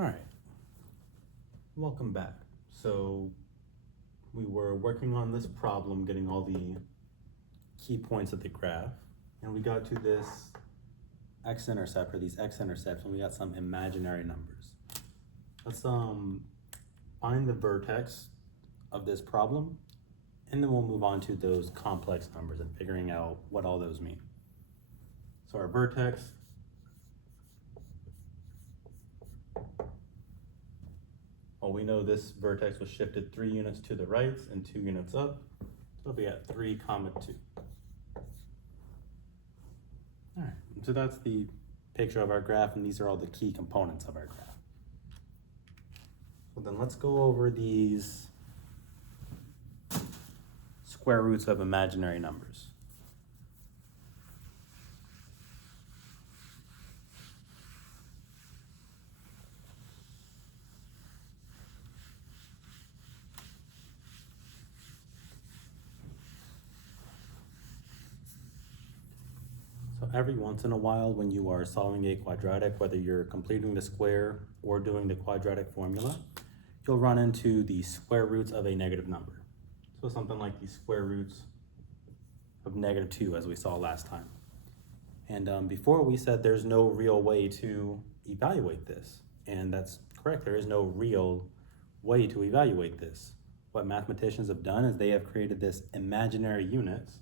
All right, welcome back. So we were working on this problem, getting all the key points of the graph, and we got to this x-intercept, or these x-intercepts, and we got some imaginary numbers. Let's find the vertex of this problem, and then we'll move on to those complex numbers and figuring out what all those mean. So our vertex, well, we know this vertex was shifted 3 units to the right and 2 units up. So it'll be at 3, 2. All right, so that's the picture of our graph, and these are all the key components of our graph. So then let's go over these square roots of imaginary numbers. So every once in a while, when you are solving a quadratic, whether you're completing the square or doing the quadratic formula, you'll run into the square roots of a negative number. So something like the square roots of -2, as we saw last time. And before we said there's no real way to evaluate this, and that's correct. There is no real way to evaluate this. What mathematicians have done is they have created this imaginary unit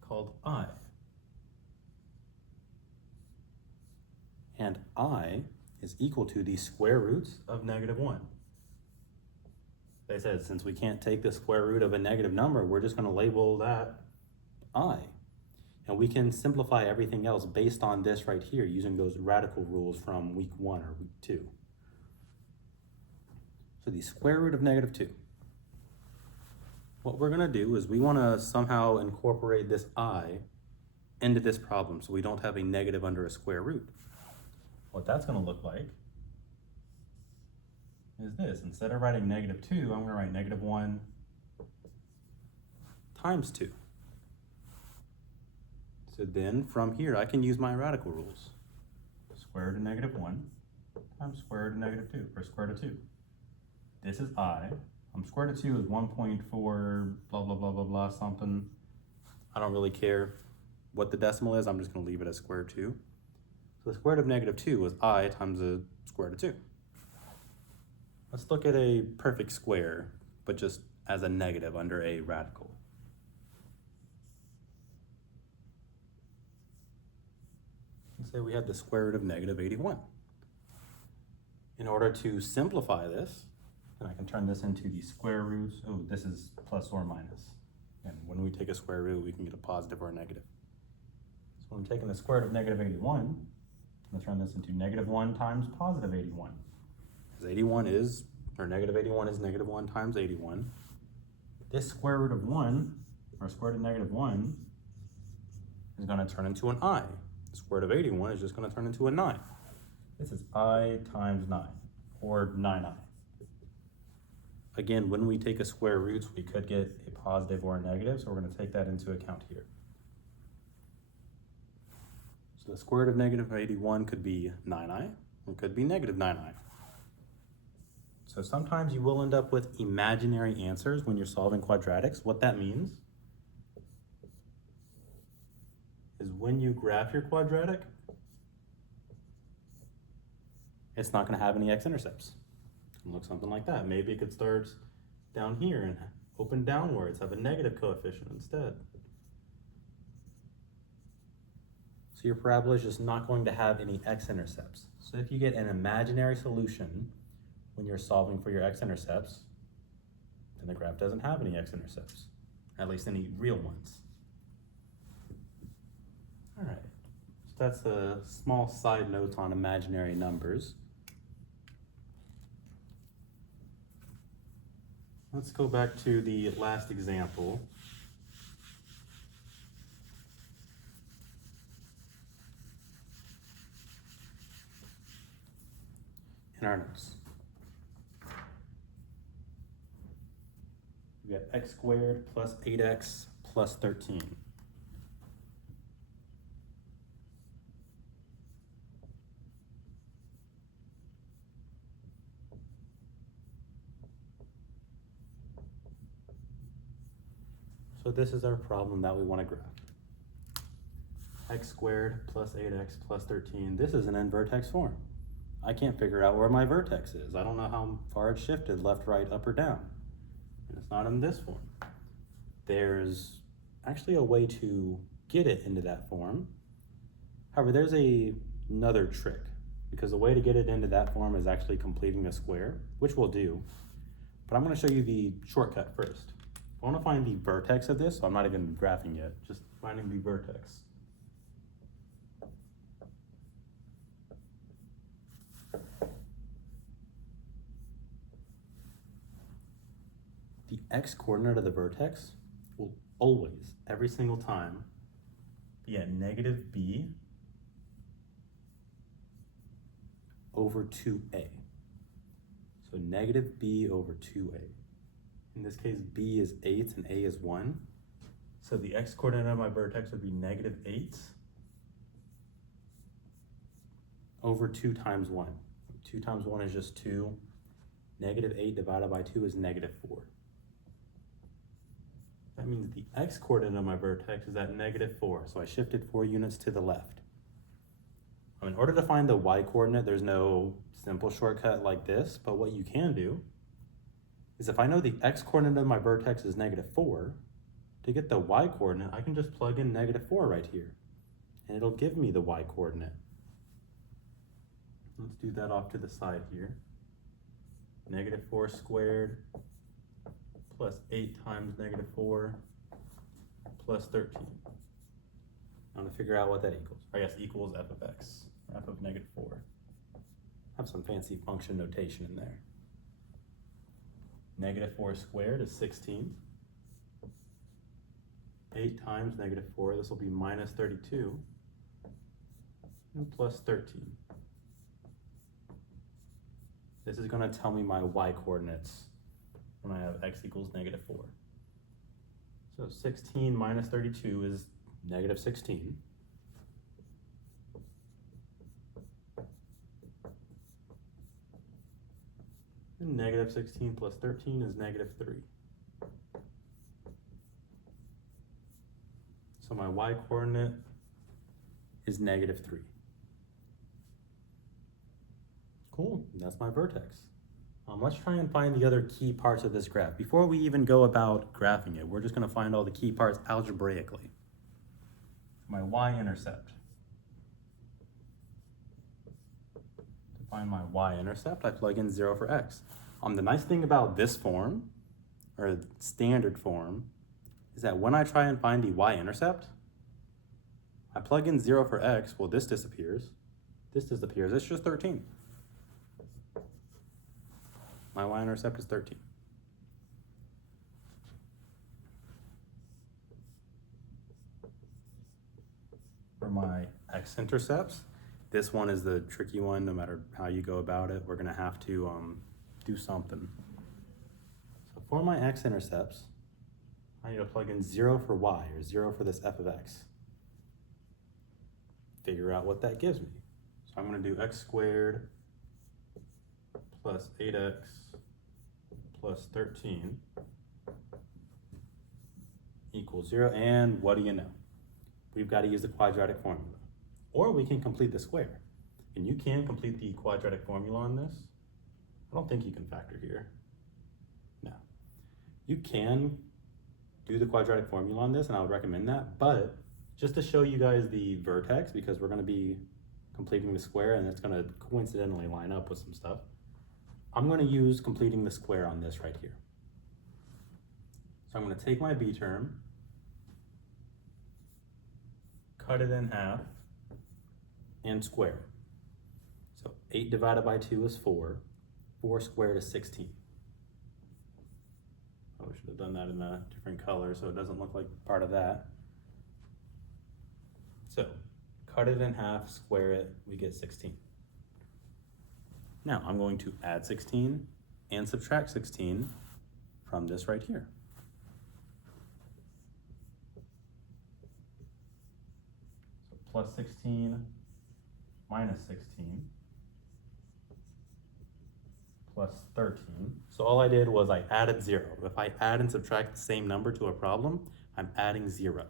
called I. And I is equal to the square roots of -1. They said since we can't take the square root of a negative number, we're just going to label that I. And we can simplify everything else based on this right here using those radical rules from week 1 or week 2. So the square root of -2. What we're going to do is we want to somehow incorporate this I into this problem so we don't have a negative under a square root. What that's going to look like is this. Instead of writing -2, I'm going to write -1 times 2. So then from here, I can use my radical rules. Square root of -1 times square root of -2, or square root of 2. This is I. Square root of 2 is 1.4 blah, blah, blah, blah, blah, something. I don't really care what the decimal is. I'm just going to leave it as square root of 2. So the square root of -2 is I times the square root of 2. Let's look at a perfect square, but just as a negative under a radical. Let's say we have the square root of -81. In order to simplify this, then I can turn this into the square roots. Oh, this is plus or minus. And when we take a square root, we can get a positive or a negative. So I'm taking the square root of -81. Let's turn this into -1 times positive 81. Because 81 is, or -81 is -1 times 81. This square root of 1, or square root of -1, is going to turn into an I. The square root of 81 is just going to turn into a 9. This is I times 9, or 9I. Again, when we take a square root, we could get a positive or a negative, so we're going to take that into account here. So the square root of -81 could be 9i, or it could be -9i. So sometimes you will end up with imaginary answers when you're solving quadratics. What that means is when you graph your quadratic, it's not going to have any x-intercepts. It looks something like that. Maybe it could start down here and open downwards, have a negative coefficient instead. So your parabola is just not going to have any x-intercepts. So if you get an imaginary solution when you're solving for your x-intercepts, then the graph doesn't have any x-intercepts, at least any real ones. All right, so that's a small side note on imaginary numbers. Let's go back to the last example. In our notes. We got x squared plus 8x plus 13. So this is our problem that we want to graph. X squared plus 8x plus 13. This is an n-vertex form. I can't figure out where my vertex is. I don't know how far it's shifted, left, right, up, or down. And it's not in this form. There's actually a way to get it into that form. However, there's another trick, because the way to get it into that form is actually completing a square, which we'll do. But I'm going to show you the shortcut first. I want to find the vertex of this, so I'm not even graphing yet, just finding the vertex. The x-coordinate of the vertex will always, every single time, be at negative b over 2a. So negative b over 2a. In this case, b is 8 and a is 1. So the x-coordinate of my vertex would be negative 8 over 2 times 1. 2 times 1 is just 2. Negative 8 divided by 2 is negative 4. That means the x-coordinate of my vertex is at negative 4, so I shifted 4 units to the left. In order to find the y-coordinate, there's no simple shortcut like this, but what you can do is if I know the x-coordinate of my vertex is negative 4, to get the y-coordinate, I can just plug in negative 4 right here, and it'll give me the y-coordinate. Let's do that off to the side here. Negative 4 squared plus 8 times negative 4 plus 13. I want to figure out what that equals. I guess equals f of x, or f of negative 4. Have some fancy function notation in there. Negative 4 squared is 16. 8 times negative 4, this will be minus 32, and plus 13. This is going to tell me my y-coordinates when I have x equals negative 4. So 16 minus 32 is negative 16. And negative 16 plus 13 is negative 3. So my y-coordinate is negative 3. Cool, that's my vertex. Let's try and find the other key parts of this graph. Before we even go about graphing it, we're just going to find all the key parts algebraically. My y-intercept. To find my y-intercept, I plug in 0 for x. The nice thing about this form, or standard form, is that when I try and find the y-intercept, I plug in 0 for x, well this disappears, it's just 13. My y-intercept is 13. For my x-intercepts, this one is the tricky one. No matter how you go about it, we're gonna have to do something. So for my x-intercepts, I need to plug in 0 for y, or 0 for this f of x. Figure out what that gives me. So I'm gonna do x squared plus 8x plus 13 equals 0, and what do you know? We've got to use the quadratic formula. Or we can complete the square. And you can complete the quadratic formula on this. I don't think you can factor here. No. You can do the quadratic formula on this, and I would recommend that, but just to show you guys the vertex, because we're going to be completing the square and it's going to coincidentally line up with some stuff, I'm going to use completing the square on this right here. So I'm going to take my b term, cut it in half, and square it. So 8 divided by 2 is 4. 4 squared is 16. Oh, we should have done that in a different color so it doesn't look like part of that. So cut it in half, square it, we get 16. Now I'm going to add 16 and subtract 16 from this right here. So plus 16 minus 16 plus 13. So all I did was I added 0. If I add and subtract the same number to a problem, I'm adding 0.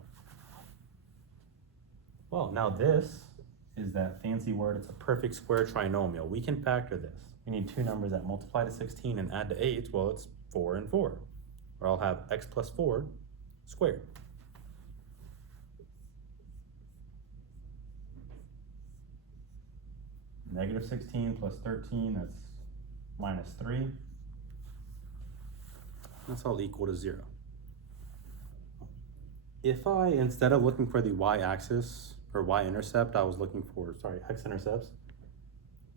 Well, now this is that fancy word, it's a perfect square trinomial. We can factor this. We need two numbers that multiply to 16 and add to 8. Well, it's 4 and 4. Or I'll have x plus 4 squared. Negative 16 plus 13, that's minus 3. That's all equal to 0. If I, instead of looking for the y-axis or y-intercept, I was looking for, x-intercepts,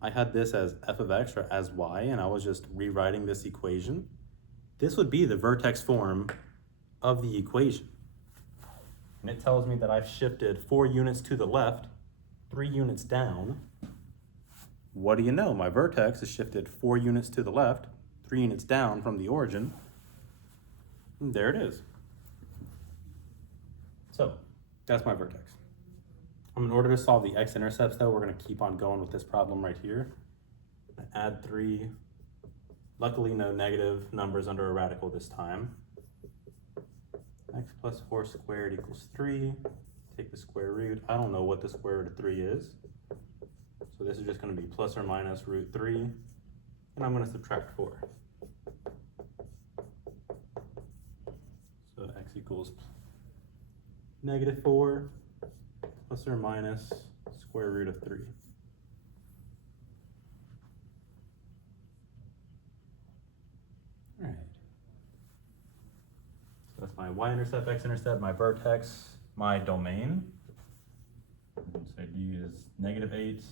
I had this as f of x or as y, and I was just rewriting this equation, this would be the vertex form of the equation. And it tells me that I've shifted 4 units to the left, 3 units down. What do you know? My vertex is shifted 4 units to the left, 3 units down from the origin. And there it is. So that's my vertex. In order to solve the x-intercepts though, we're gonna keep on going with this problem right here. Add 3, luckily no negative numbers under a radical this time. X plus 4 squared equals 3. Take the square root. I don't know what the square root of 3 is. So this is just gonna be plus or minus root 3, and I'm gonna subtract 4. So x equals negative 4 plus or minus square root of 3. All right. So that's my y-intercept, x-intercept, my vertex, my domain. So d is negative 8,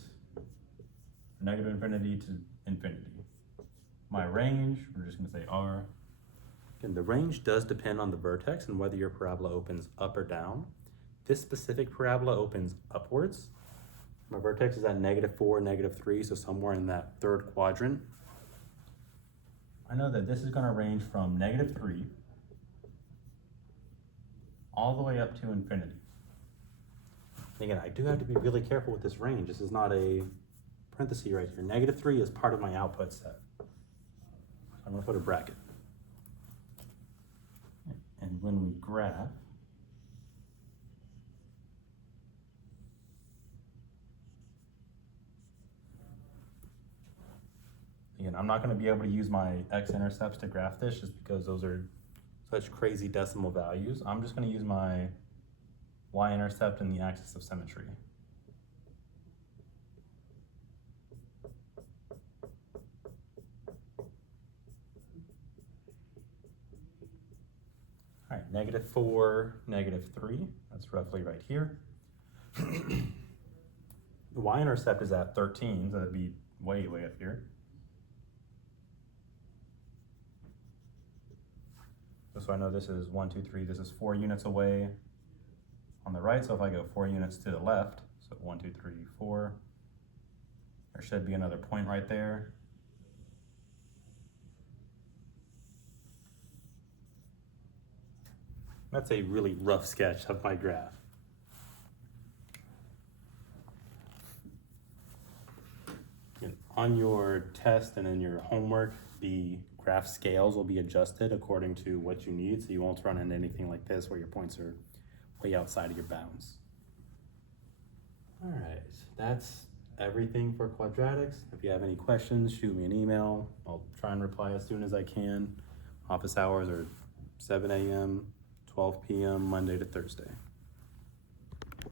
negative infinity to infinity. My range, we're just going to say r. Again, the range does depend on the vertex and whether your parabola opens up or down. This specific parabola opens upwards. My vertex is at negative 4, negative 3, so somewhere in that third quadrant. I know that this is going to range from negative 3 all the way up to infinity. Again, I do have to be really careful with this range. This is not a parenthesis right here. Negative 3 is part of my output set. I'm going to put a bracket. And when we graph, again, I'm not going to be able to use my x-intercepts to graph this just because those are such crazy decimal values. I'm just going to use my y-intercept and the axis of symmetry. All right, negative 4, negative 3, that's roughly right here. The y-intercept is at 13, so that'd be way, way up here. So I know this is 1, 2, 3, this is 4 units away on the right, so if I go 4 units to the left, so 1, 2, 3, 4, there should be another point right there. That's a really rough sketch of my graph. And on your test and in your homework, the graph scales will be adjusted according to what you need, so you won't run into anything like this where your points are way outside of your bounds. All right, that's everything for quadratics. If you have any questions, shoot me an email. I'll try and reply as soon as I can. Office hours are 7 a.m., 12 p.m., Monday to Thursday.